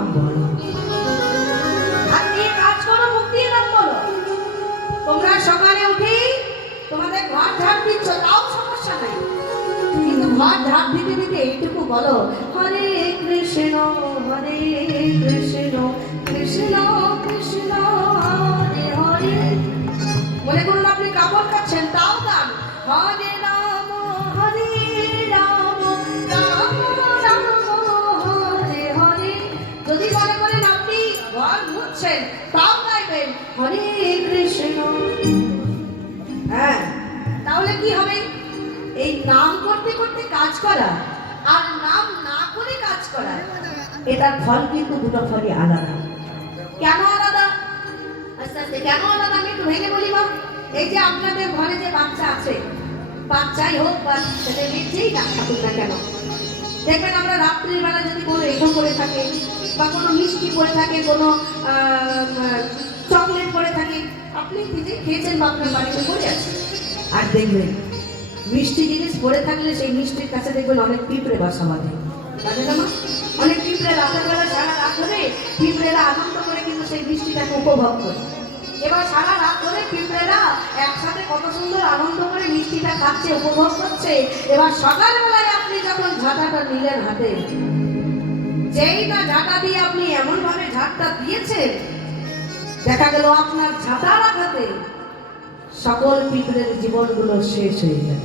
নাম বলো, হাত দিয়ে কাজ করো, মুখ দিয়ে নাম বলো। তোমরা সকালে উঠে তোমাদের ঘর ঝাড় দিচ্ছ, তাও সমস্যা নাই, কিন্তু ঘর ঝাড় দিতে দিতে এইটুকু বলো, হরে কৃষ্ণ হরে কৃষ্ণ কৃষ্ণ কৃষ্ণ হরে হরে। মনে করুন আপনি কাপড় কাচ্ছেন, তাও গান, হরে রাম হরে রাম রাম রাম হরে হরে। যদি মনে করেন আপনি ঘর মুছছেন, তাও গাইবেন হরে কৃষ্ণ। হ্যাঁ, তাহলে কি হবে? এই নাম করতে করতে কাজ করা আর নাম না করে কাজ করা, এটার ফল কিন্তু দুটো ফলই আলাদা। কেন আলাদা? আস্তে আস্তে কেন আলাদা আমি একটু ভেঙে বলি। মা, এই যে আপনাদের ঘরে যে বাচ্চা আছে, বাচ্চাই হোক বা ছেলে মেয়ে যেই না থাকুক না কেন, দেখবেন আমরা রাত্রির বেলা যদি কোনো এঠো করে থাকে বা কোনো মিষ্টি পড়ে থাকে, কোনো চকলেট পড়ে থাকে, আপনি নিজে খেয়েছেন বা আপনার বাড়িতে পড়ে আছে, আর দেখবেন মিষ্টি জিনিস পড়ে থাকলে সেই মিষ্টির কাছে দেখবেন অনেক পিঁপড়ে বাসা বাঁধে। অনেক পিঁপড়ে রাতের বেলা সারা রাত ধরে পিঁপড়েরা আনন্দ করে কিন্তু সেই মিষ্টিটাকে উপভোগ করে। এবার সারা রাত ধরে পিঁপড়েরা একসাথে কত সুন্দর আনন্দ করে মিষ্টিটা খাচ্ছে, উপভোগ করছে। এবার সকালবেলায় আপনি যখন ঝাঁটাটা নিলেন হাতে, যেই না ঝাঁটা দিয়ে আপনি এমন ভাবে ঝাঁটটা দিয়েছেন, দেখা গেল আপনার ঝাঁটা রাখাতে সকল পিঁপড়ের জীবনগুলো শেষ হয়ে যায়।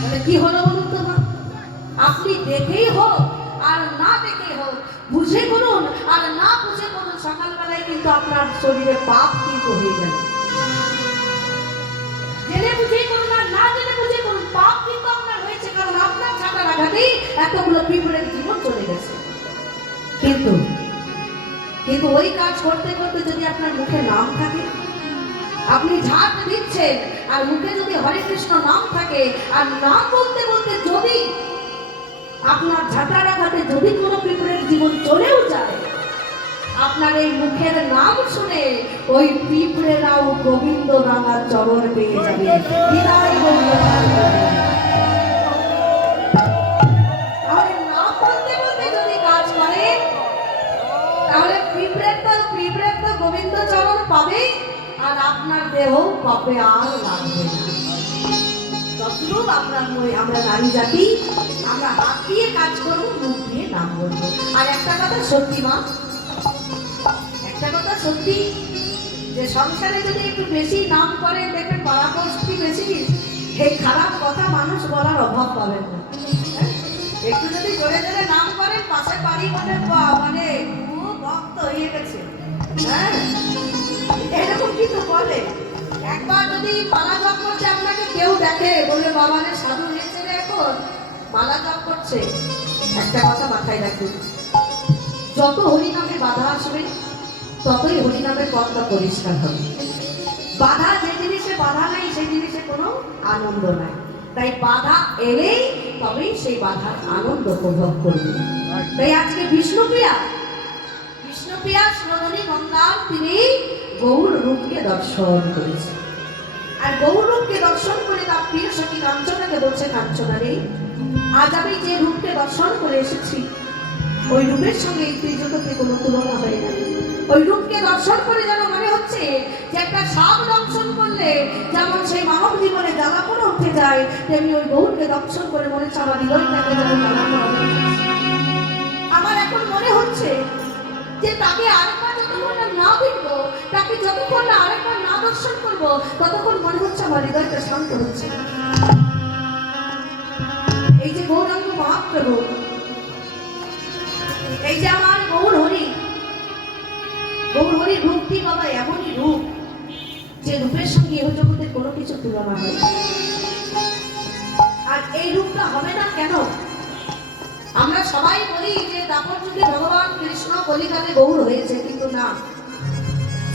তাহলে কি হলো বলুন তো? আপনি দেখেই হোক আর না দেখেই হোক, বুঝে করুন আর না বুঝে করুন, সকালবেলায় কিন্তু আপনার শরীরে পাপ কিন্তু হয়ে গেল। জেনে বুঝেই করুন আর না জেনে বুঝে করুন, পাপ কিন্তু আপনার হয়েছে, কারণ আপনার ছাতা লাগাতেই এতগুলো পিঁপড়ের জীবন চলে গেছে। কিন্তু কিন্তু ওই কাজ করতে করতে যদি আপনার মুখে নাম থাকে, আপনি ঝাঁট দিচ্ছেন আর মুখে যদি হরে কৃষ্ণ নাম থাকে, আর নাম বলতে বলতে যদি আপনার ঝাঁটা রাখাতে যদি কোনো পিঁপড়ের জীবন চলেও যায়, আপনার এই মুখের নাম শুনে ওই পিঁপড়েরাও গোবিন্দ রাঙার চরণ পেয়ে যাবে। বিদায় তাহলে নাম বলতে বলতে যদি কাজ করে, তাহলে পিঁপড়ের তো গোবিন্দ চরণ পাবে, আর আপনার দেহ পাপে আর লাগবে না। ততটুক আমরা নারী জাতি, আমরা হাত দিয়ে কাজ করবো, মুখ দিয়ে নাম বলবো। আর একটা কথা সত্যি মা, একটা কথা সত্যি, যে সংসারে যদি একটু বেশি নাম করেন, দেখবেন পাড়াপড়শি বেশি, এই খারাপ কথা মানুষ বলার অভাব পাবেন না। একটু যদি জোরে জোরে নাম করেন, পাশে বাড়ি বলে মানে খুব ভক্ত হয়ে গেছে, হ্যাঁ এরকম কিন্তু বলে। একবার যদি মালা জপ করতে আপনাকে কেউ দেখে, বলবে বাবা রে সাধু হয়েছে রে, এখন মালা জপ করছে, একটা কথা মাথায় রাখবেন, যত হরিনামে বাধা আসবে ততই হরিনামের পথটা পরিষ্কার হবে। বাধা যে জিনিসে বাধা নাই, সেই জিনিসে কোনো আনন্দ নাই। তাই বাধা এলেই তবেই সেই বাধার আনন্দ উপভোগ করবে। তাই আজকে বিষ্ণুপ্রিয়া সুরধনী গঙ্গার তিনি গৌর রূপকে দর্শন করেছে, আর গৌর রূপকে দর্শন করে তার প্রিয় সখী কাঞ্চনাকে বলছে, কাঞ্চনা রে, আজ আমি যে রূপকে দর্শন করে এসেছি, ওই রূপের সঙ্গে এই ত্রিজগতে কোনো তুলনা হয় না। ওই রূপকে দর্শন করে যেন মনে হচ্ছে যে একটা সাপ দর্শন করলে যেমন সেই মানব জীবনে জ্বালাপোড়া উঠে যায়, তেমনি ওই গৌরকে দর্শন করে মনে হচ্ছে আমার হৃদয়টাকে যেন জ্বালাপোড়া উঠে যাচ্ছে। আমার এখন মনে হচ্ছে যে তাকে আরেকবার যতক্ষণ না দেখবো, তাকে যতক্ষণ না আরেকবার না দর্শন করবো, ততক্ষণ মনে হচ্ছে আমার হৃদয়টা শান্ত হচ্ছে। এই যে গৌরাঙ্গ মহাপ্রভু, এই যে আমার গৌর হরির রূপটি বাবা এমনই রূপ, যে রূপের সঙ্গে এহ জগতে কোনো কিছু তুলনা হয়। আর এই রূপটা হবে না কেন? আমরা সবাই বলি যে দাপর যুগে ভগবান কৃষ্ণ কলিকালে গৌর হয়েছে, কিন্তু না,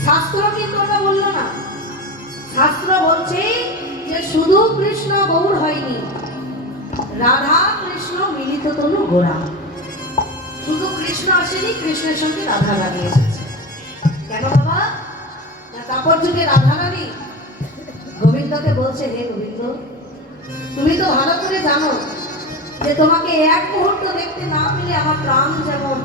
শাস্ত্র কিন্তু ওটা বললো না। শাস্ত্র বলছে যে শুধু কৃষ্ণ গৌর হয়নি, রাধা কৃষ্ণ মিলিত তনু গোরা। শুধু কৃষ্ণ আসেনি, কৃষ্ণের সঙ্গে রাধা রানী এসেছে। কেন বাবা? দাপর যুগে রাধা রানী গোবিন্দকে বলছে, হে গোবিন্দ, তুমি তো ভালো করে জানো যে তোমাকে এক মুহূর্ত দেখতে না পেলে আমার প্রাণ যেমন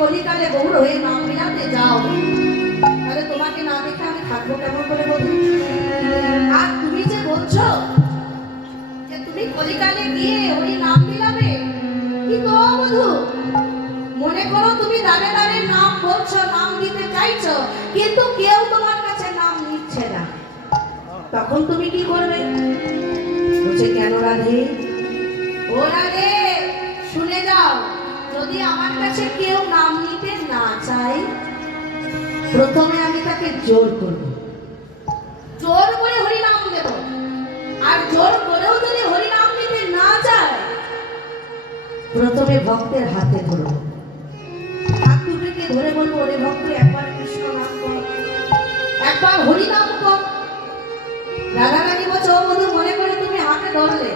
কলিকালে গৌর হয়ে নাম মিলাতে যাও, তাহলে তোমাকে না দেখে আমি থাকবো কেমন করে বলবো? আর তুমি যে বলছো যে তুমি কলিকালে গিয়ে হরি নাম মিলাবে, কি তো বধূ, মনে করো তুমি দাঁড়ে দাঁড়ে নাম বলছো, নাম দিতে চাইছো, কিন্তু কেউ তোমার কাছে নাম নিচ্ছে না, তখন তুমি কি করবে? বলছে কেন রাধে? ও রাধে, শুনে যাও, যদি আমার কাছে কেউ নাম নিতে না চায়, প্রথমে আমি তাকে জোর করব, জোর করে হরি নাম দেব। আর জোর করেও যদি হরি নাম নিতে না চায়, প্রথমে ভক্তের হাতে ধরব, হাত দুটোকে ধরে বলবো, ওরে ভক্ত একবার কৃষ্ণ নাম কর, একবার হরি নাম কর। রাধা রানী বলছে, ও বধূ, মনে করে তুমি হাতে ধরলে,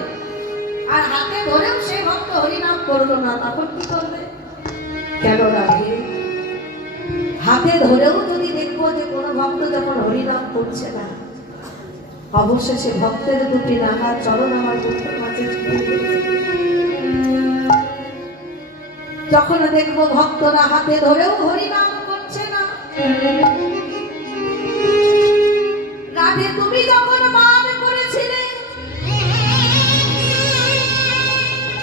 আর হাতে ধরেও সে ভক্ত হরি নাম করলো না, তখন কি করবে? কেন রাধে? হাতে ধরেও যদি দেখবো যে কোনো ভক্ত যখন হরি নাম করছে না, অবশেষে ভক্তের দুটি রাঙা চরণ আমার বুকের মাঝে ছুঁয়ে দিয়েছে। যখন দেখবো ভক্তরা হাতে ধরেও হরি নাম করছে না, রাধে তুমি যখন মান করেছিলে,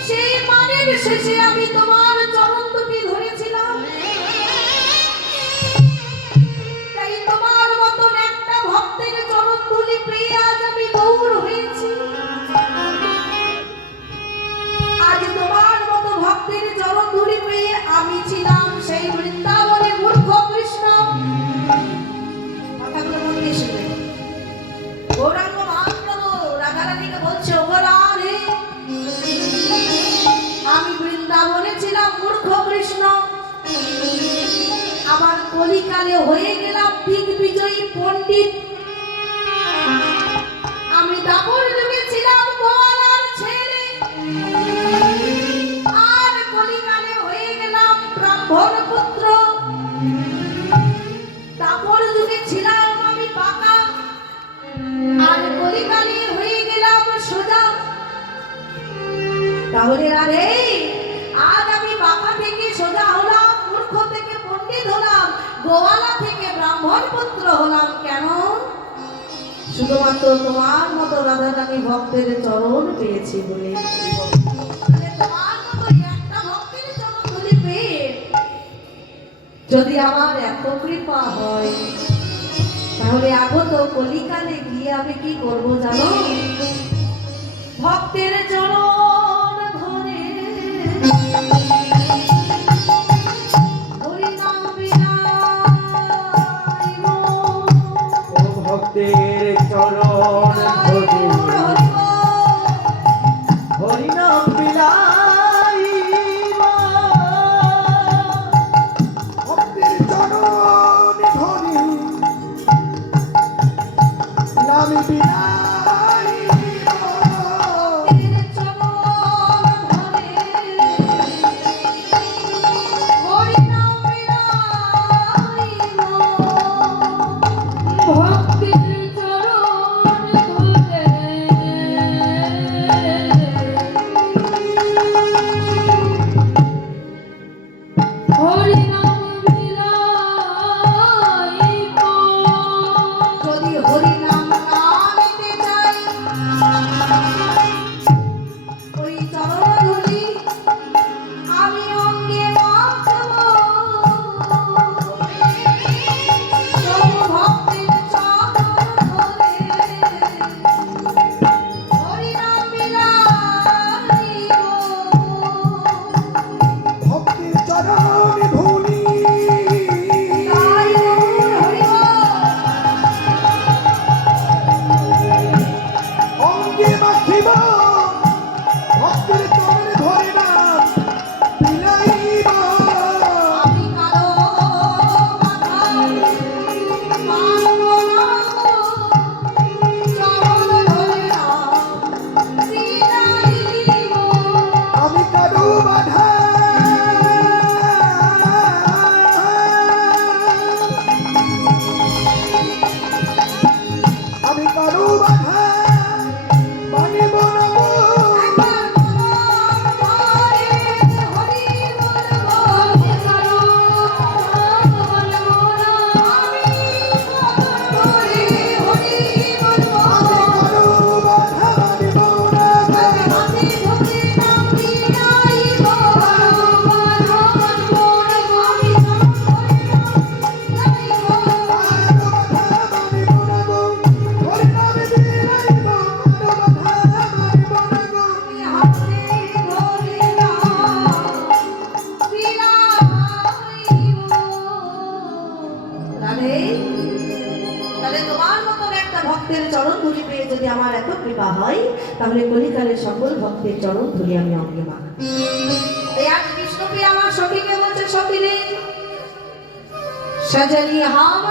সেই মানের শেষে আমি তোমার চরণ দুটি ধরেছিলাম, তাই তোমার মতন একটা ভক্তের চরণ ধুলি পেয়ে আজ আমি গৌর হয়েছি। আজ তোমার মতো ভক্তের চরণ ধুলি পেয়ে আমি ছিলাম সেই বৃন্দাবনে মূর্খ কৃষ্ণ। কথাগুলো মন দিয়ে শুনবে। গৌরাঙ্গ মহাপ্রভু রাধারানীকে বলছে, ও রাধে, আমি বৃন্দাবনে ছিলাম মূর্খ কৃষ্ণ, আমার কলিকালে হয়ে গেলাম দিগ্বিজয়ী পণ্ডিত, আমি দাপর যুগে ছিলাম গোয়ালার ছেলে, আর কলিকালে হয়ে গেলাম ব্রাহ্মণ পুত্র। দাপর যুগে ছিলাম আমি পাকা, আর কলিকালে হয়ে গেলাম সোজা। তাহলে রাধে, আজ আমি বাঁকা থেকে সোজা হলাম, মূর্খ থেকে পণ্ডিত হলাম, গোয়ালা থেকে ব্রাহ্মণ পুত্র হলাম, কেন? শুধুমাত্র তোমার মতো রাধা রানী ভক্তের চরণ পেয়েছি বলে। তোমার মতো একটা ভক্তের চরণ ধরে পেয়ে যদি আমার এত কৃপা হয়, তাহলে আগত কলিকালে গিয়ে আমি কি করবো জানো? ভক্তের চরণ ধরে হরি নাম বিলাইব, ও ভক্তের চরণ ধরে হরি নাম বিলাইব, ভক্তের চরণ ধরে নাম বিলাইব। যদি হরি নাম না নিতে তাহলে তোমার মতন একটা ভক্তের চরণ ধুলি পেয়ে যদি আমার এত কৃপা হয়, তাহলে কলিকালের সকল ভক্তের চরণ ধুলি আমি অঙ্গে মাখব। এই আজ বিষ্ণুপ্রিয়া আমার সখীকে বলছে, সখী রে সজনি হাম